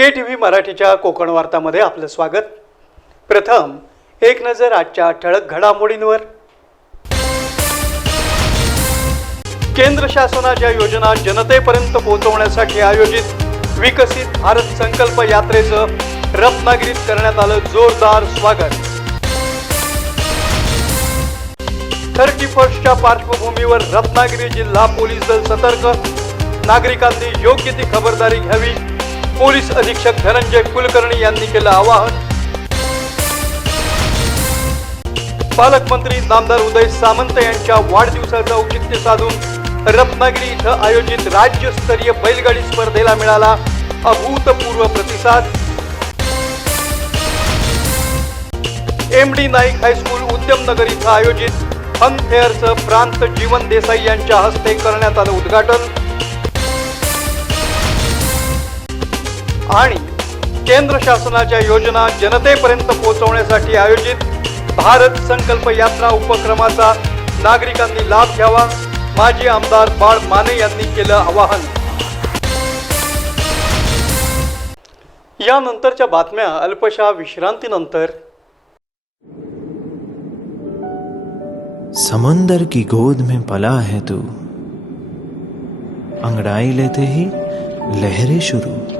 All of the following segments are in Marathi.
के टी व्ही मराठीच्या कोकण वार्तामध्ये आपलं स्वागत. प्रथम एक नजर आजच्या ठळक घडामोडींवर. केंद्र शासनाच्या योजना जनतेपर्यंत पोहोचवण्यासाठी आयोजित विकसित भारत संकल्प यात्रेचं रत्नागिरीत करण्यात आलं जोरदार स्वागत. थर्टी फर्स्टच्या पार्श्वभूमीवर रत्नागिरी जिल्हा पोलीस दल सतर्क. नागरिकांनी योग्य ती खबरदारी घ्यावी. पोलीस अधीक्षक धनंजय कुलकर्णी यांनी केलं आवाहन. पालकमंत्री नामदार उदय सामंत यांच्या वाढदिवसाचं औचित्य साधून रत्नागिरी इथं आयोजित राज्यस्तरीय बैलगाडी स्पर्धेला मिळाला अभूतपूर्व प्रतिसाद. M D Naik high school Udyamnagar इथं आयोजित फन फेअरचं प्रांत जीवन देसाई यांच्या हस्ते करण्यात आलं उद्घाटन. आणि केंद्र शासनाच्या योजना जनतेपर्यंत पोहोचवण्यासाठी आयोजित भारत संकल्प यात्रा उपक्रमाचा नागरिकांनी लाभ घ्यावा माजी आमदार बाळ माने यांनी केलं आवाहन. यानंतरच्या बातम्या अल्पशा विश्रांतीनंतर. समंदर की गोद में पला है तू। अंगड़ाई लेते ही लहरें शुरू।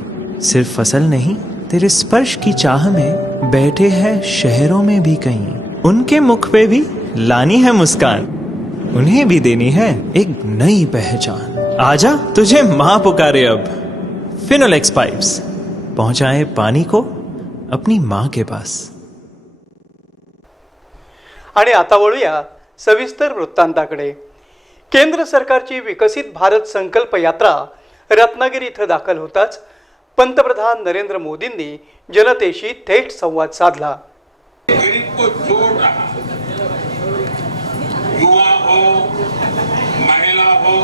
सिर्फ फसल नहीं तेरे स्पर्श की चाह में बैठे हैं शहरों में भी कहीं। उनके मुख पे भी लानी है मुस्कान। उन्हें भी देनी है एक नई पहचान। आजा तुझे माँ पुकारे अब। फिनोलेक्स पाइप्स पहुंचाए पानी को अपनी माँ के पास। आणि आता वळूया सविस्तर वृत्तांताकडे. केंद्र सरकारची विकसित भारत संकल्प यात्रा रत्नागिरी इथं दाखल होताच पंतप्रधान नरेंद्र मोदींनी जनतेशी थेट संवाद साधला. गरीब को युवा हो, महिला हो,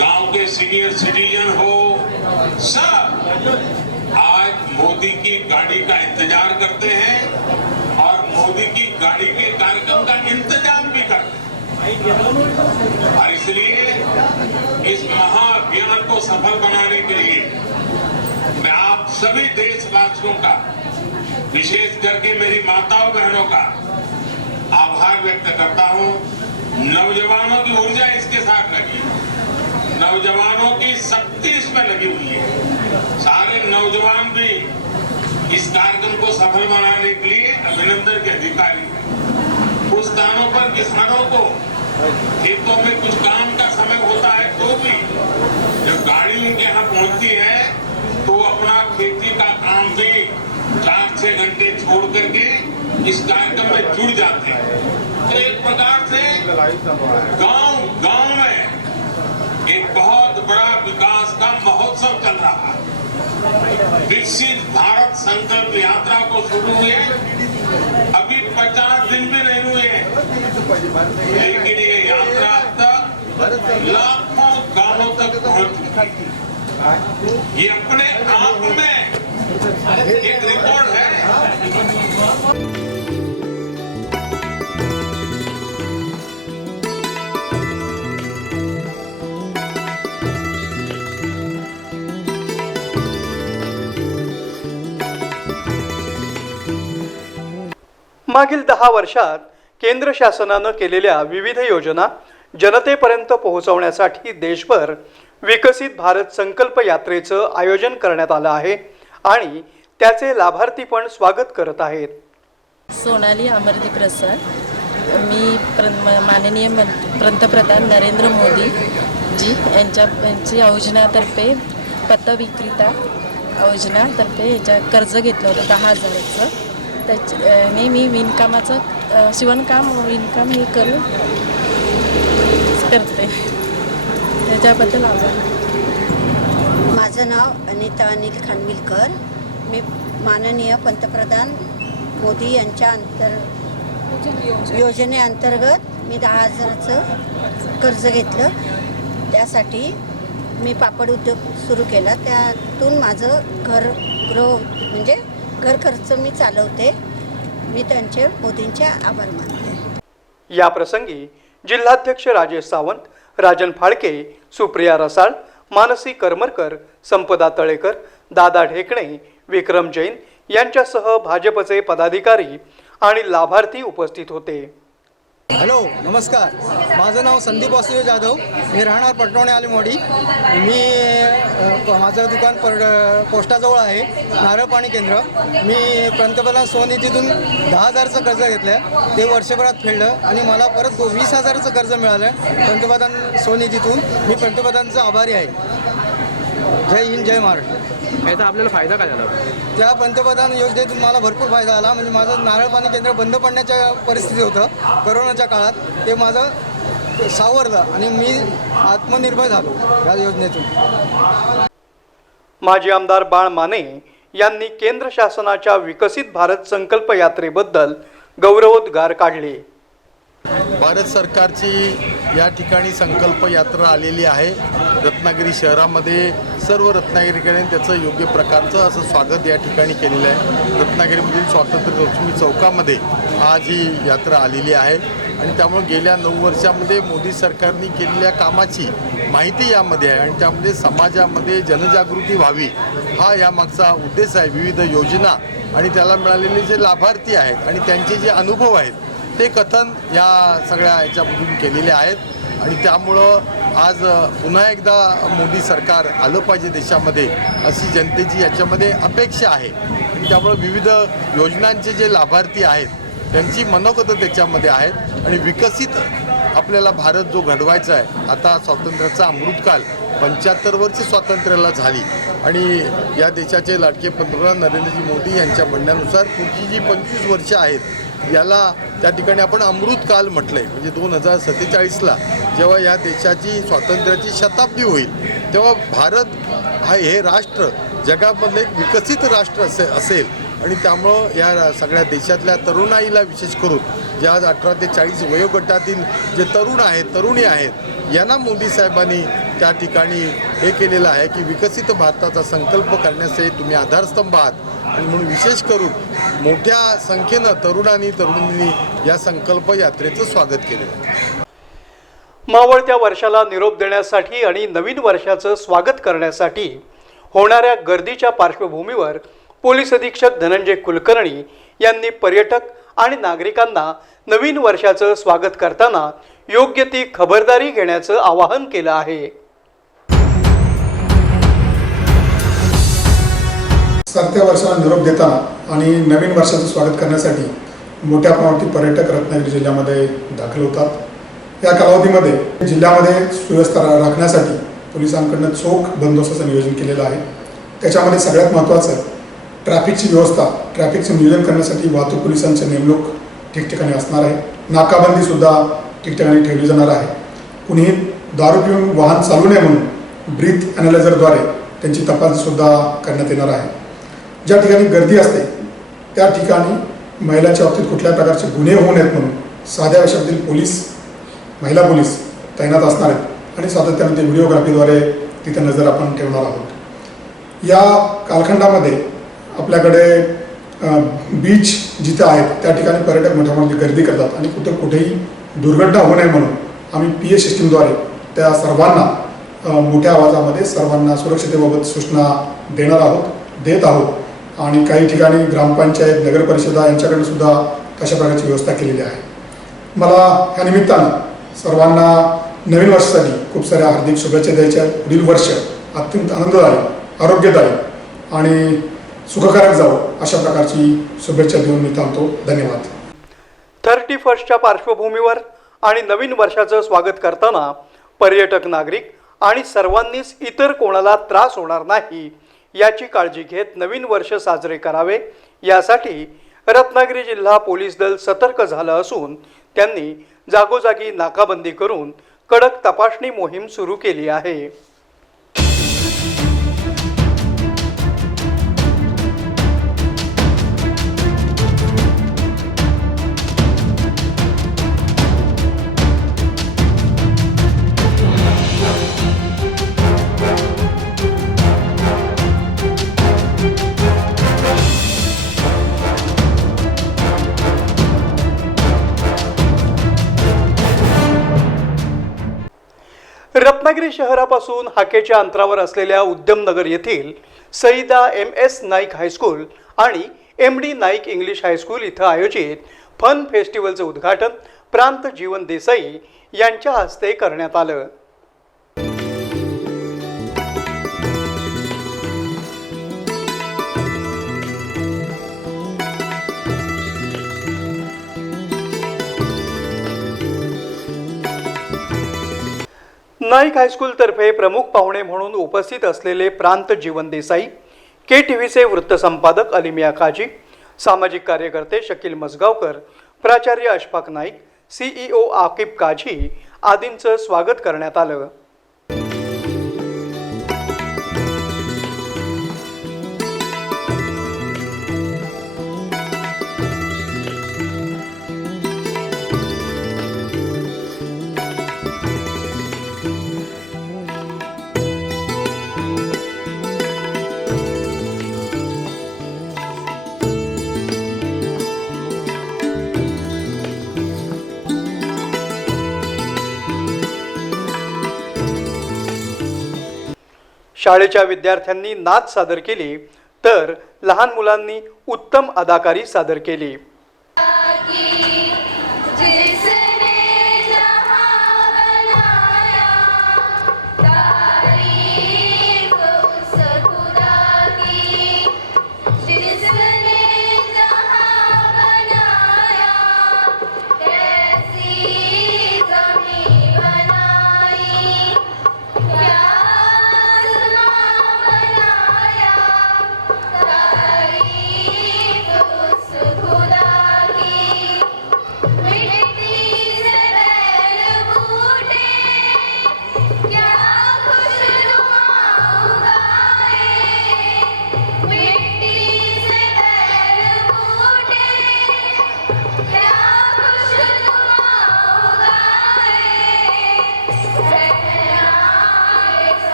गाँव के सीनियर सिटीजन हो, सब आज मोदी की गाड़ी का इंतज़ार करते हैं और मोदी की गाड़ी के कार्यक्रम का इंतज़ाम भी करते हैं। और इसलिए इस महाअभियान को सफल बनाने के लिए मैं आप सभी देशवासियों का, विशेष करके मेरी माताओं बहनों का आभार व्यक्त करता हूँ। नौजवानों की ऊर्जा इसके साथ लगी नौजवानों की शक्ति इसमें लगी हुई है। सारे नौजवान भी इस कार्यक्रम को सफल बनाने के लिए अभिनंदन के अधिकारी कुछ स्थानों पर किसानों को खेतों में कुछ काम का समय होता है तो भी जब गाड़ी उनके यहाँ पहुँचती है तो अपना खेती का काम भी चार छह घंटे छोड़ करके इस कार्यक्रम में जुड़ जाते हैं। तो एक प्रकार से गाँव गाँव में एक बहुत बड़ा विकास का महोत्सव चल रहा है। विकसित भारत संकल्प यात्रा को शुरू हुए। अभी 50 दिन भी नहीं हुए लेकिन ये यात्रा तक लाखों गाँवों तक पहुँच चुकी ये अपने आप में एक रिकॉर्ड है। मागील दहा वर्षात केंद्र शासनानं केलेल्या विविध योजना जनतेपर्यंत पोहोचवण्यासाठी देशभर विकसित भारत संकल्प यात्रेचं आयोजन करण्यात आलं आहे आणि त्याचे लाभार्थी पण स्वागत करत आहेत. सोनाली अमरदीप प्रसाद मी प्र म- माननीय पंतप्रधान नरेंद्र मोदी जी यांच्या यांची योजनातर्फे पतविक्रेता योजनातर्फे याच्या कर्ज घेतलं होतं दहा हजाराचं. त्याने मी विणकामाचं शिवणकाम विणकाम हे करून करते. त्याच्याबद्दल आभार. माझं नाव अनिता अनिल खानविलकर. मी माननीय पंतप्रधान मोदी यांच्या अंतर योजनेअंतर्गत मी दहा हजाराचं कर्ज घेतलं. त्यासाठी मी पापड उद्योग सुरू केला. त्यातून माझं घर गृह म्हणजे घर खर्च मी चालवते. मी त्यांचे मोदींचे आभार मानते. या प्रसंगी जिल्हाध्यक्ष राजेश सावंत राजन फाळके सुप्रिया रसाळ मानसी करमरकर संपदा तळेकर दादा ढेकणे विक्रम जैन यांच्यासह भाजपचे पदाधिकारी आणि लाभार्थी उपस्थित होते. हॅलो नमस्कार. माझं नाव संदीप वासुदेव जाधव. मी राहणार पटवणे आलीमोडी मी माझं दुकान पर पोस्टाजवळ आहे नारळ पाणी केंद्र. मी पंतप्रधान स्वनिधीतून दहा हजारचं कर्ज घेतलं ते वर्षभरात फेडलं आणि मला परत वीस हजाराचं कर्ज मिळालं पंतप्रधान स्वनिधीतून. मी पंतप्रधानचा आभारी आहे. जय हिंद जय महाराष्ट्र. याचा आपल्याला फायदा काय झाला? त्या पंतप्रधान योजनेतून मला भरपूर फायदा आला. म्हणजे माझं नारळ पाणी केंद्र बंद पडण्याच्या परिस्थिती होतं करोनाच्या काळात. ते माझं सावरलं आणि मी आत्मनिर्भर झालो या योजनेतून. माजी आमदार बाळ माने यांनी केंद्र शासनाच्या विकसित भारत संकल्प यात्रेबद्दल गौरवोद्गार काढले. भारत सरकारची या ठिकाणी संकल्प यात्रा आलेली आहे. रत्नागिरी शहरामध्ये सर्व रत्नागिरीकडे त्याचं योग्य प्रकारचं असं स्वागत या ठिकाणी केलेलं आहे. रत्नागिरीमधील स्वातंत्र्य लक्ष्मी चौकामध्ये आज ही यात्रा आलेली आहे. आणि त्यामुळे गेल्या नऊ वर्षामध्ये मोदी सरकारने केलेल्या कामाची माहिती यामध्ये आहे. आणि त्यामध्ये समाजामध्ये जनजागृती व्हावी हा यामागचा उद्देश आहे. विविध योजना आणि त्याला मिळालेले जे लाभार्थी आहेत आणि त्यांचे जे अनुभव आहेत ते कथन या सगळ्या याच्यामधून केलेले आहेत. आणि त्यामुळं आज पुन्हा एकदा मोदी सरकार आलं पाहिजे देशामध्ये अशी जनतेची याच्यामध्ये अपेक्षा आहे. आणि त्यामुळं विविध योजनांचे जे लाभार्थी आहेत त्यांची मनोगतं त्याच्यामध्ये आहेत. आणि विकसित आपल्याला भारत जो घडवायचा आहे आता स्वातंत्र्याचा अमृतकाल पंच्याहत्तर वर्ष स्वातंत्र्याला झाली. आणि या देशाचे लाडके पंतप्रधान नरेंद्रजी मोदी यांच्या म्हणण्यानुसार पुढची जी पंचवीस वर्ष आहेत याला त्या ठिकाणी आपण अमृतकाल म्हटलं आहे म्हणजे दोन हजार सत्तेचाळीसला जेव्हा या देशाची स्वातंत्र्याची शताब्दी होईल तेव्हा भारत हा हे राष्ट्र जगामधलं एक विकसित राष्ट्र असे असेल. आणि त्यामुळं या सगळ्या देशातल्या तरुणाईला विशेष करून जे आज अठरा ते चाळीस वयोगटातील जे तरुण आहेत तरुणी आहेत यांना मोदी साहेबांनी त्या ठिकाणी हे केलेलं आहे की विकसित भारताचा संकल्प करण्याचे तुम्ही आधारस्तंभ आहात. आणि म्हणून विशेष करून मोठ्या संख्येनं तरुणांनी तरुणींनी या संकल्प यात्रेचं स्वागत केलेलं आहे मावळत्या वर्षाला निरोप देण्यासाठी आणि नवीन वर्षाचं स्वागत करण्यासाठी होणाऱ्या गर्दीच्या पार्श्वभूमीवर पोलीस अधीक्षक धनंजय कुलकर्णी यांनी पर्यटक आणि नागरिकांना नवीन वर्षाचं स्वागत करताना योग्य ती खबरदारी घेण्याचं आवाहन केलं आहे. सरत्या वर्षाला निरोप देताना आणि नवीन वर्षाचं स्वागत करण्यासाठी मोठ्या प्रमाणात पर्यटक रत्नागिरी जिल्ह्यामध्ये दाखल होतात. या कालावधीमध्ये जिल्ह्यामध्ये सुव्यवस्था राखण्यासाठी पोलिसांकडनं चोख बंदोबस्ताचं नियोजन केलेलं आहे. त्याच्यामध्ये सगळ्यात महत्त्वाचं ट्रॅफिकची व्यवस्था ट्रॅफिकचं नियोजन करण्यासाठी वाहतूक पोलिसांचे नेमणूक ठिकठिकाणी असणार आहे. नाकाबंदीसुद्धा ठिकठिकाणी ठेवली जाणार आहे. कुणीही दारू पिऊन वाहन चालू नये म्हणून ब्रीथ ॲनालायझरद्वारे त्यांची तपासणीसुद्धा करण्यात येणार आहे. ज्या ठिकाणी गर्दी असते त्या ठिकाणी महिलांच्या बाबतीत कुठल्या प्रकारचे गुन्हे होऊ नयेत म्हणून साध्या वेशातील पोलीस महिला पोलीस तैनात असणार आहेत आणि सातत्याने ते व्हिडिओग्राफीद्वारे तिथे नजर आपण ठेवणार आहोत. या कालखंडामध्ये आपल्याकडे बीच जिथे आहेत त्या ठिकाणी पर्यटक मोठ्या प्रमाणात गर्दी करतात आणि कुठे कुठेही दुर्घटना होऊ नये म्हणून आम्ही पी ए सिस्टीमद्वारे त्या सर्वांना मोठ्या आवाजामध्ये सर्वांना सुरक्षतेबाबत सूचना देणार आहोत देत आहोत. आणि काही ठिकाणी ग्रामपंचायत नगरपरिषदा यांच्याकडे सुद्धा तशा प्रकारची व्यवस्था केलेली आहे. मला ह्या निमित्तानं सर्वांना नवीन वर्षासाठी खूप साऱ्या हार्दिक शुभेच्छा द्यायच्या पुढील वर्ष अत्यंत आनंददायी आरोग्यदायी आणि सुखकारक जावं अशा प्रकारची शुभेच्छा देऊन मी थांबतो. धन्यवाद. थर्टी फर्स्टच्या पार्श्वभूमीवर आणि नवीन वर्षाचं स्वागत करताना पर्यटक नागरिक आणि सर्वांनीच इतर कोणाला त्रास होणार नाही याची काळजी घेत नवीन वर्ष साजरे करावे. यासाठी रत्नागिरी जिल्हा पोलीस दल सतर्क झालं असून त्यांनी जागोजागी नाकाबंदी करून कडक तपासणी मोहीम सुरू केली आहे. रत्नागिरी शहरापासून हाकेच्या अंतरावर असलेल्या उद्यमनगर येथील Saida M S Naik high school आणि M D Naik English high school इथं आयोजित फन फेस्टिवलचं उद्घाटन प्रांत जीवन देसाई यांच्या हस्ते करण्यात आलं. नाईक हायस्कूलतर्फे प्रमुख पाहुणे म्हणून उपस्थित असलेले प्रांत जीवन देसाई के टी व्हीचे वृत्तसंपादक अलिमिया काजी सामाजिक कार्यकर्ते शकील मसगावकर प्राचार्य अशफाक नाईक सीईओ आकिब काझी आदींचं स्वागत करण्यात आलं. शाळेच्या विद्यार्थ्यांनी नाच सादर केली तर लहान मुलांनी उत्तम अदाकारी सादर केली.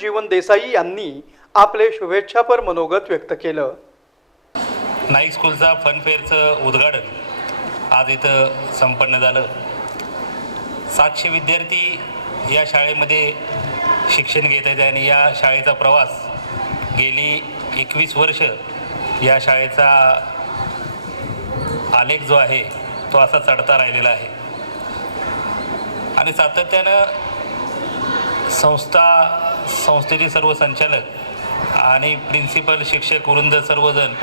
जीवन देसाई यांनी आपले शुभेच्छापर मनोगत व्यक्त केलं. नाईक स्कूलचा फनफेअरचं उद्घाटन आज इथं संपन्न झालं. सातशे विद्यार्थी या शाळेमध्ये शिक्षण घेत आहेत आणि या शाळेचा प्रवास गेली एकवीस वर्ष या शाळेचा आलेख जो आहे तो असा चढता राहिलेला आहे. आणि सातत्यानं संस्था संस्थेचे सर्व संचालक आणि प्रिन्सिपल शिक्षक वृंद सर्वजण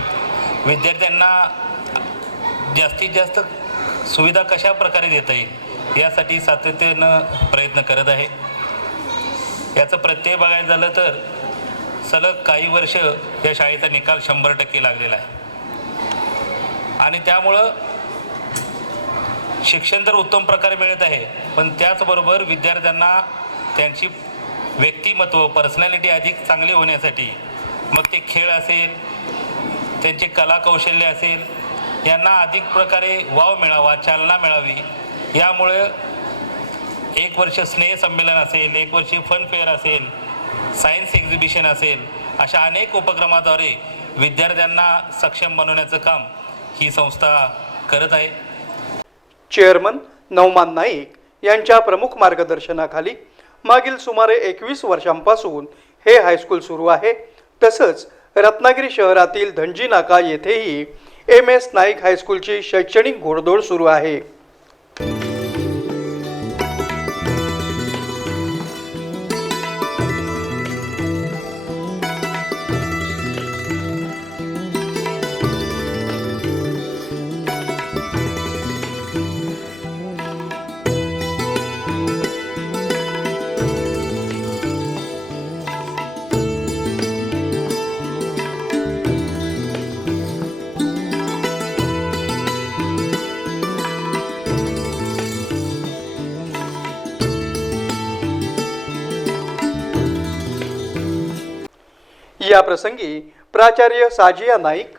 विद्यार्थ्यांना जास्तीत जास्त सुविधा कशा प्रकारे देता येईल यासाठी सातत्यानं प्रयत्न करत आहे. याचं प्रत्यय बघायचं झालं तर सलग काही वर्ष या शाळेचा निकाल शंभर टक्के लागलेला आहे. आणि त्यामुळं शिक्षण तर उत्तम प्रकारे मिळत आहे पण त्याचबरोबर विद्यार्थ्यांना त्यांची व्यक्तिमत्व पर्सनॅलिटी अधिक चांगली होण्यासाठी. मग ते खेळ असेल त्यांचे कला कौशल्य असेल यांना अधिक प्रकारे वाव मिळावा चालना मिळावी. यामुळे एक वर्ष स्नेहसंमेलन असेल एक वर्षी फन फेअर असेल सायन्स एक्झिबिशन असेल अशा अनेक उपक्रमाद्वारे विद्यार्थ्यांना सक्षम बनवण्याचं काम ही संस्था करत आहे. चेअरमन नवमान नाईक यांच्या प्रमुख मार्गदर्शनाखाली मागील सुमारे एकवीस वर्षांपासून हे हायस्कूल सुरू आहे. तसंच रत्नागिरी शहरातील धनजी नाका येथेही एम एस नाईक हायस्कूलची शैक्षणिक घोडदौड सुरू आहे. याप्रसंगी प्राचार्य साजिया नाईक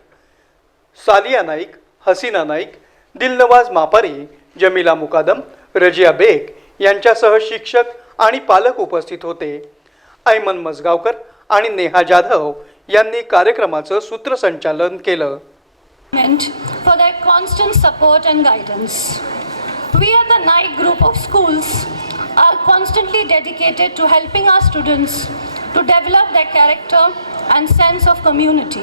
सालिया नाईक हसीना नाईक दिलनवाज मापारी जमिला मुकादम रजिया बेग यांच्यासह शिक्षक आणि पालक उपस्थित होते ऐमन मजगावकर आणि नेहा जाधव यांनी कार्यक्रमाचं सूत्रसंचालन केलं for their constant support and guidance. We at the Nike group of schools are constantly dedicated to helping our students to develop their character and sense of community.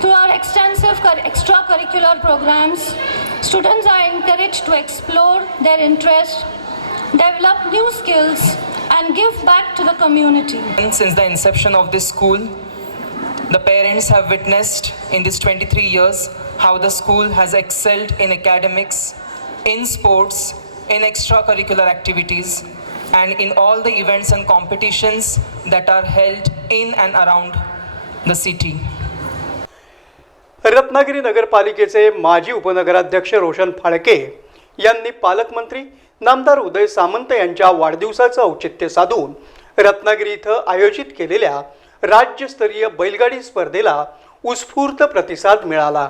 Through our extensive extracurricular programs, students are encouraged to explore their interests, develop new skills, and give back to the community. Since the inception of this school, the parents have witnessed in these 23 years how the school has excelled in academics, in sports, in extracurricular activities, and in all the events and competitions that are held in and around the city. Ratnagiri नगरपालिकेचे माजी उपनगराध्यक्ष रोशन फाळके यांनी पालकमंत्री नामदार उदय सामंत यांच्या वाढदिवसाचं औचित्य साधून रत्नागिरी इथं आयोजित केलेल्या राज्यस्तरीय बैलगाडी स्पर्धेला उत्स्फूर्त प्रतिसाद मिळाला.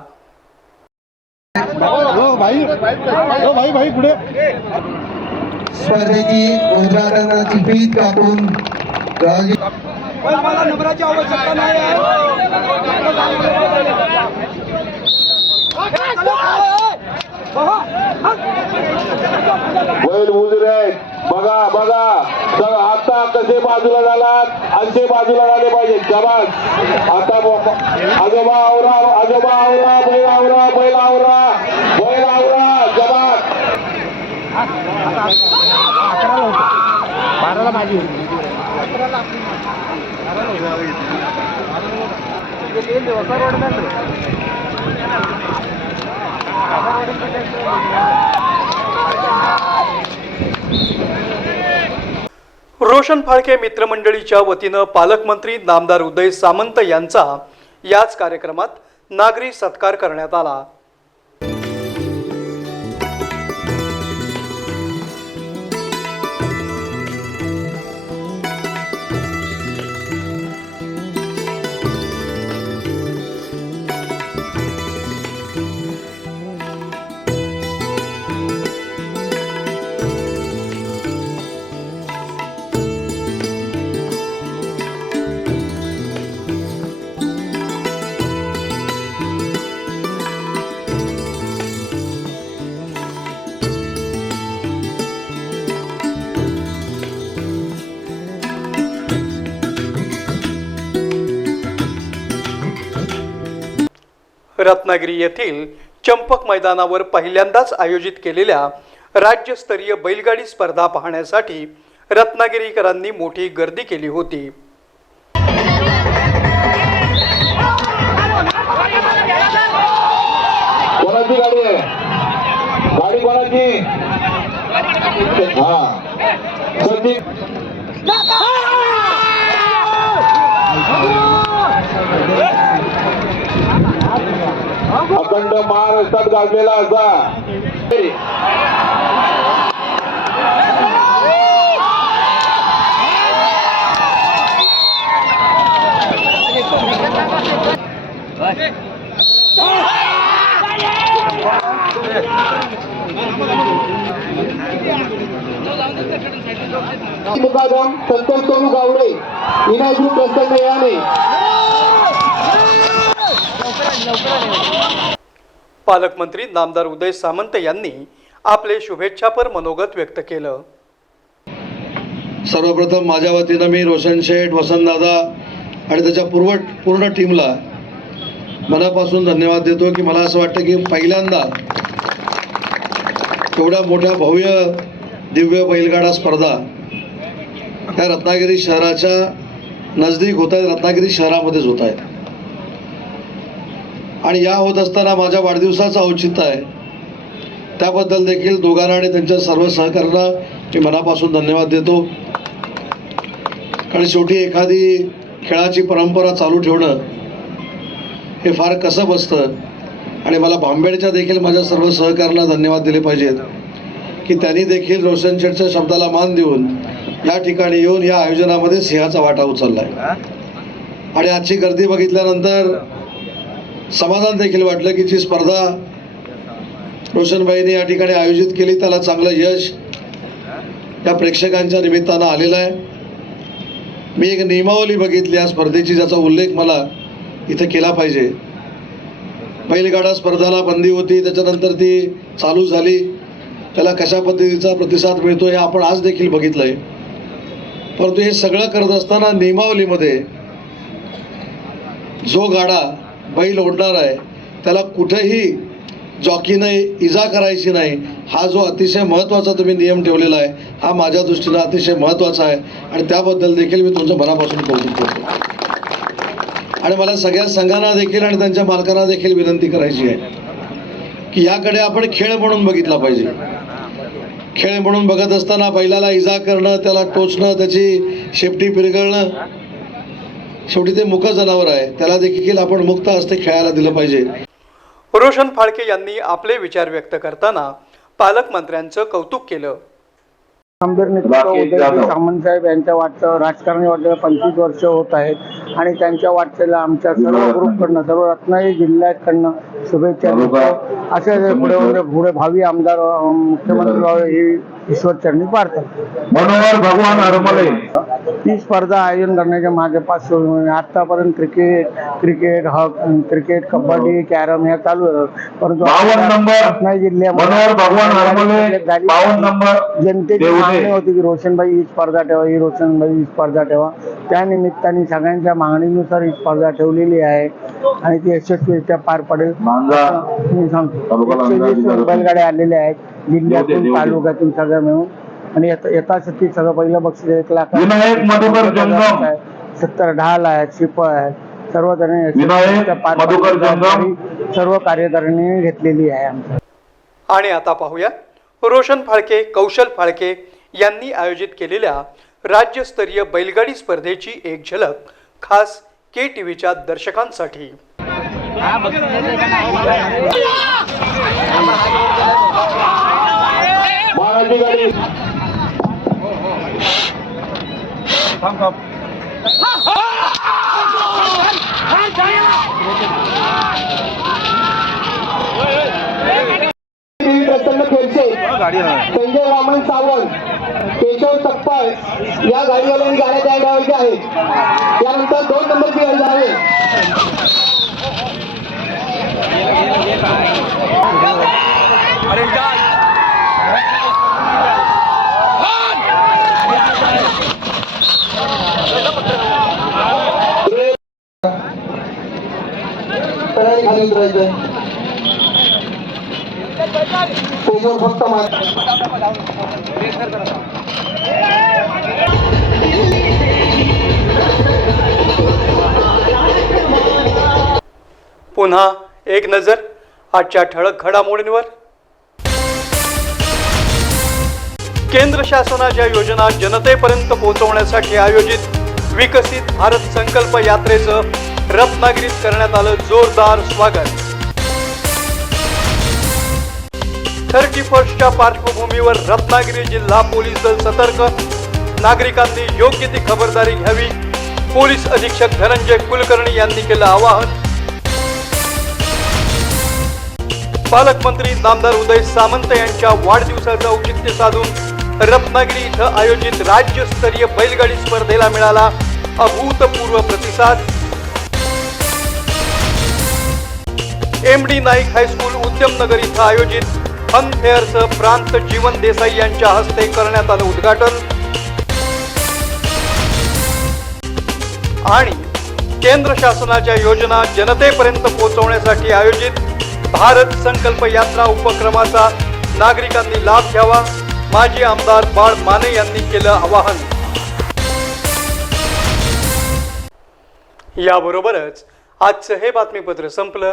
स्पर्धेची उद्घाटनाची फीत कापून बैल उजरे बघा बघा. सग आता कसे बाजूला झालात? असे बाजूला झाले पाहिजे. जबान आता आजोबा आवरा आजोबा आवरा बैल आवरा बैल आवरा. बैल आवरा. रोशन फाळके मित्रमंडळीच्या वतीनं पालकमंत्री नामदार उदय सामंत यांचा याच कार्यक्रमात नागरी सत्कार करण्यात आला. रत्नागिरी येथील चंपक मैदानावर पहिल्यांदाच आयोजित केलेल्या राज्यस्तरीय बैलगाडी स्पर्धा पाहण्यासाठी रत्नागिरीकरांनी मोठी गर्दी केली होती. कोणाची गाडी आहे गाडी कोणाची हा सचिन अखंड महाराष्ट्रात गाजलेला असा. मुकादम संतोष सोनू गावडे. विनायक प्रसन्न याने. पालकमंत्री नामदार उदय सामंत यांनी आपले शुभेच्छापर मनोगत व्यक्त केलं. सर्वप्रथम माझ्या वतीनं मी रोशन शेठ वसंतदादा आणि त्याच्या पूर्व पूर्ण टीमला मनापासून धन्यवाद देतो की मला असं वाटतं की पहिल्यांदा एवढ्या मोठ्या भव्य दिव्य बैलगाडा स्पर्धा ह्या रत्नागिरी शहराच्या नजदीक होत आहेत रत्नागिरी शहरामध्येच होत आहेत. आणि या होत असताना माझ्या वाढदिवसाचं औचित्य आहे. त्याबद्दल देखील दोघांना आणि त्यांच्या सर्व सहकार्यांना मी मनापासून धन्यवाद देतो. कारण शेवटी एखादी खेळाची परंपरा चालू ठेवणं हे फार कसं बसतं? आणि मला भांबेडच्या देखील माझ्या सर्व सहकार्यांना धन्यवाद दिले पाहिजेत. की त्यांनी देखील रोशन शेठच्या शब्दाला मान देऊन या ठिकाणी येऊन या आयोजनामध्ये सिंहाचा वाटा उचलला आहे आणि आजची गर्दी बघितल्यानंतर समाधान देखील वाटलं की जी स्पर्धा रोशनबाईंनी या ठिकाणी आयोजित केली त्याला चांगलं यश या प्रेक्षकांच्या निमित्तानं आलेलं आहे. मी एक नियमावली बघितली या स्पर्धेची ज्याचा उल्लेख मला इथं केला पाहिजे. बैलगाडा स्पर्धाला बंदी होती त्याच्यानंतर ती चालू झाली. त्याला कशा पद्धतीचा प्रतिसाद मिळतो हे आपण आज देखील बघितलं आहे परंतु हे सगळं करत असताना नियमावलीमध्ये जो गाडा बैल ओढणार आहे. त्याला कुठेही जॉकीने इजा करायची नाही. हा जो अतिशय महत्त्वाचा तुम्ही नियम ठेवलेला आहे हा माझ्या दृष्टीनं अतिशय महत्त्वाचा आहे आणि त्याबद्दल देखील मी तुमचं मनापासून कौतुक करतो. आणि मला सगळ्या संघांना देखील आणि त्यांच्या मालकांना देखील विनंती करायची आहे की याकडे आपण खेळ म्हणून बघितला पाहिजे. खेळ म्हणून बघत असताना बैलाला इजा करणं त्याला टोचणं त्याची शेपटी पिरगळणं शेवटी ते मुक जनावर आहे. त्याला देखील आपण मुक्त हस्ते खेळायला दिलं पाहिजे. रोशन फाळके यांनी आपले विचार व्यक्त करताना पालकमंत्र्यांचं कौतुक केलं. नेतृत्व उदयजी सामंत साहेब यांच्या वाटचं राजकारणी वाटलं पंचवीस वर्ष होत आहेत आणि त्यांच्या वाटचाला आमच्या सर्व ग्रुपकडनं सर्व रत्नागिरी जिल्ह्याकडनं शुभेच्छा असे पुढे पुढे भावी आमदार मुख्यमंत्री व्हावे ही ईश्वरचरणी प्रार्थना मनोहर भगवान हरमले. ही स्पर्धा आयोजन करण्याच्या मागे पाच आतापर्यंत cricket cricket hockey cricket kabaddi carrom हे चालू आहे परंतु रत्नागिरी जिल्ह्यामध्ये जनतेची. मागणी होती की रोशनबाई ही स्पर्धा ठेवा ही रोशनबाई ही स्पर्धा ठेवा. त्या निमित्ताने सगळ्यांच्या मागणीनुसार ही स्पर्धा ठेवलेली आहे. आणि ती यशस्वीरित्या पार पडेल. मी सांगतो. बैलगाड्या आलेल्या आहेत. जिल्ह्यातून. तालुक्यातून सगळं मिळून. आणि येता यथाशक्ती सगळं पहिलं बक्षीस एक लाख. सत्तर ढाल आहेत शिप आहेत. सर्व जण सर्व कार्यकारिणीने घेतलेली आहे आमच्या आणि आता पाहूया रोशन फाळके कौशल फाळके यांनी आयोजित केलेल्या राज्यस्तरीय बैलगाडी स्पर्धेची एक झलक खास के टी व्हीच्या दर्शकांसाठी. प्रसन्न खेळचे संजय वामन सावंत केशव सक्पाळ या गाडीवाल्यांनी गाड्या तयार ठेवायच्या आहेत त्यानंतर दोन नंबरची गाडी आहे तयारी खाली उतरायचंय स्टेजवर फक्त पुन्हा एक नजर आजच्या ठळक घडामोडींवर. केंद्र शासनाच्या योजना जनतेपर्यंत पोहोचवण्यासाठी आयोजित विकसित भारत संकल्प यात्रेचं रत्नागिरीत करण्यात आलं जोरदार स्वागत. थर्टी फर्स्टच्या पार्श्वभूमीवर रत्नागिरी जिल्हा पोलीस दल सतर्क. नागरिकांनी योग्य ती खबरदारी घ्यावी. पोलीस अधीक्षक धनंजय कुलकर्णी यांनी केलं आवाहन. पालकमंत्री नामदार उदय सामंत यांच्या वाढदिवसाचं औचित्य साधून रत्नागिरी इथं आयोजित राज्यस्तरीय बैलगाडी स्पर्धेला मिळाला अभूतपूर्व प्रतिसाद. M D Naik high school Udyamnagar इथं आयोजित फन फेअरचं प्रांत जीवन देसाई यांच्या हस्ते करण्यात आलं उद्घाटन. आणि केंद्र शासनाच्या योजना जनतेपर्यंत पोहोचवण्यासाठी आयोजित भारत संकल्प यात्रा उपक्रमाचा नागरिकांनी लाभ घ्यावा माजी आमदार बाळ माने यांनी केलं आवाहन. याबरोबरच आजचं हे बातमीपत्र संपलं.